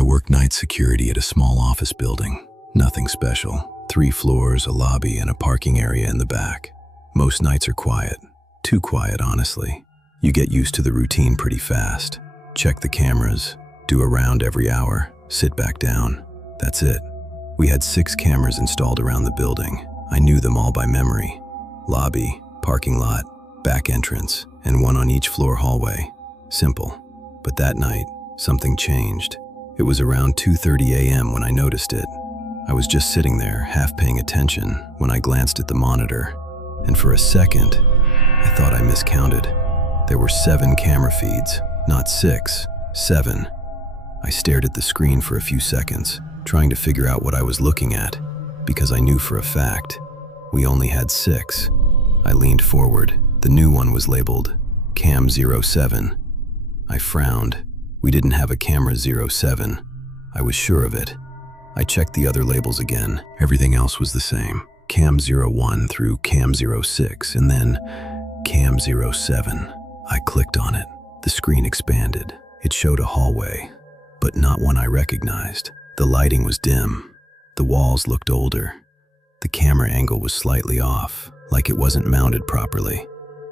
I worked night security at a small office building. Nothing special. 3 floors, a lobby, and a parking area in the back. Most nights are quiet. Too quiet, honestly. You get used to the routine pretty fast. Check the cameras, do a round every hour, sit back down. That's it. We had 6 cameras installed around the building. I knew them all by memory. Lobby, parking lot, back entrance, and 1 on each floor hallway. Simple. But that night, something changed. It was around 2:30 a.m. when I noticed it. I was just sitting there, half paying attention, when I glanced at the monitor. And for a second, I thought I miscounted. There were 7 camera feeds, not 6, 7. I stared at the screen for a few seconds, trying to figure out what I was looking at, because I knew for a fact we only had 6. I leaned forward. The new one was labeled Cam 07. I frowned. We didn't have a camera 07. I was sure of it. I checked the other labels again. Everything else was the same. Cam 01 through Cam 06, and then Cam 07. I clicked on it. The screen expanded. It showed a hallway, but not one I recognized. The lighting was dim. The walls looked older. The camera angle was slightly off, like it wasn't mounted properly.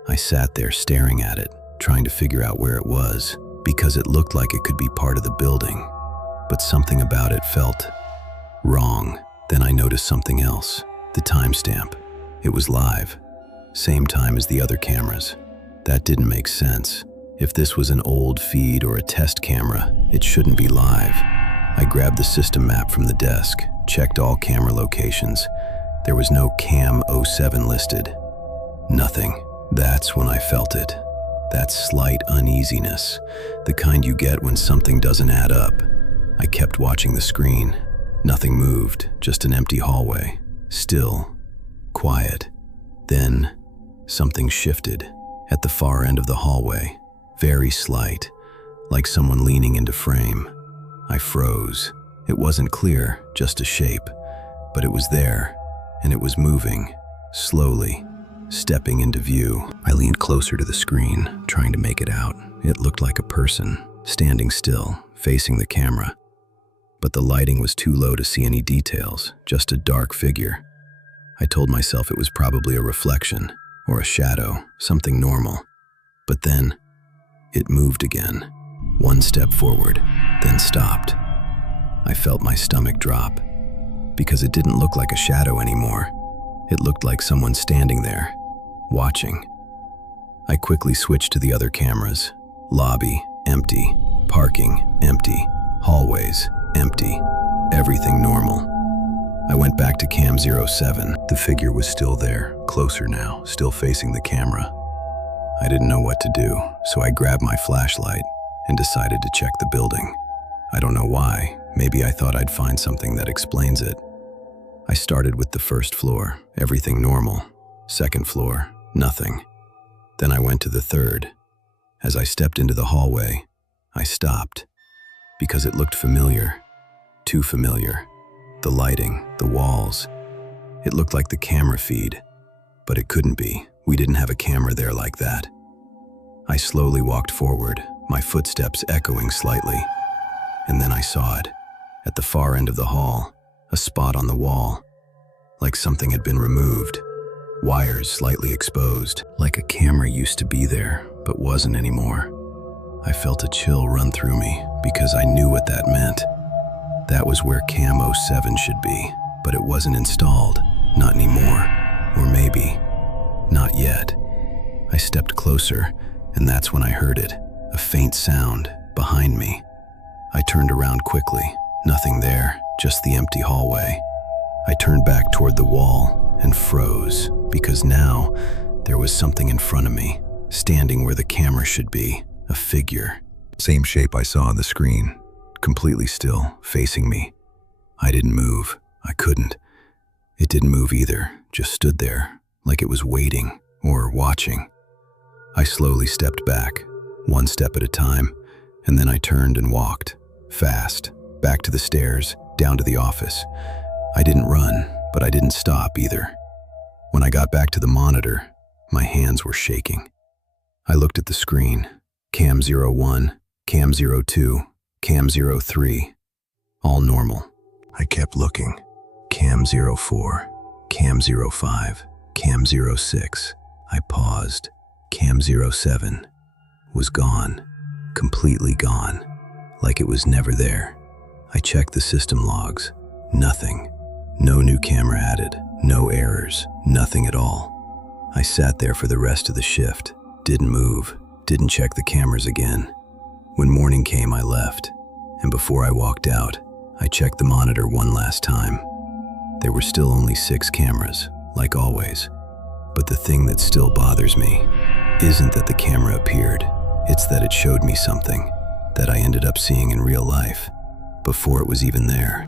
I sat there staring at it, trying to figure out where it was, because it looked like it could be part of the building. But something about it felt wrong. Then I noticed something else. The timestamp. It was live. Same time as the other cameras. That didn't make sense. If this was an old feed or a test camera, it shouldn't be live. I grabbed the system map from the desk, checked all camera locations. There was no Cam 07 listed. Nothing. That's when I felt it. That slight uneasiness, the kind you get when something doesn't add up. I kept watching the screen. Nothing moved, just an empty hallway. Still, quiet. Then, something shifted. At the far end of the hallway, very slight, like someone leaning into frame. I froze. It wasn't clear, just a shape. But it was there, and it was moving, slowly, stepping into view. I leaned closer to the screen, trying to make it out. It looked like a person, standing still, facing the camera. But the lighting was too low to see any details, just a dark figure. I told myself it was probably a reflection, or a shadow, something normal. But then, it moved again. 1 step forward, then stopped. I felt my stomach drop, because it didn't look like a shadow anymore. It looked like someone standing there, watching. I quickly switched to the other cameras. Lobby, empty. Parking, empty. Hallways, empty. Everything normal. I went back to Cam 07. The figure was still there, closer now, still facing the camera. I didn't know what to do, so I grabbed my flashlight and decided to check the building. I don't know why. Maybe I thought I'd find something that explains it. I started with the first floor, everything normal. Second floor, nothing. Then I went to the third. As I stepped into the hallway, I stopped, because it looked familiar. Too familiar. The lighting, the walls. It looked like the camera feed, but it couldn't be. We didn't have a camera there like that. I slowly walked forward, my footsteps echoing slightly. And then I saw it. At the far end of the hall, a spot on the wall, like something had been removed. Wires slightly exposed, like a camera used to be there, but wasn't anymore. I felt a chill run through me, because I knew what that meant. That was where Cam 07 should be, but it wasn't installed, not anymore. Or maybe, not yet. I stepped closer, and that's when I heard it, a faint sound behind me. I turned around quickly, nothing there, just the empty hallway. I turned back toward the wall and froze, because now there was something in front of me, standing where the camera should be, a figure. Same shape I saw on the screen, completely still, facing me. I didn't move. I couldn't. It didn't move either, just stood there, like it was waiting or watching. I slowly stepped back, 1 step at a time, and then I turned and walked, fast, back to the stairs, down to the office. I didn't run, but I didn't stop either. When I got back to the monitor, my hands were shaking. I looked at the screen. Cam 01, Cam 02, Cam 03. All normal. I kept looking. Cam 04, Cam 05, Cam 06. I paused. Cam 07 was gone. Completely gone. Like it was never there. I checked the system logs. Nothing. No new camera added. No errors. Nothing at all. I sat there for the rest of the shift. Didn't move. Didn't check the cameras again. When morning came, I left. And before I walked out, I checked the monitor one last time. There were still only 6 cameras, like always. But the thing that still bothers me isn't that the camera appeared. It's that it showed me something that I ended up seeing in real life before it was even there.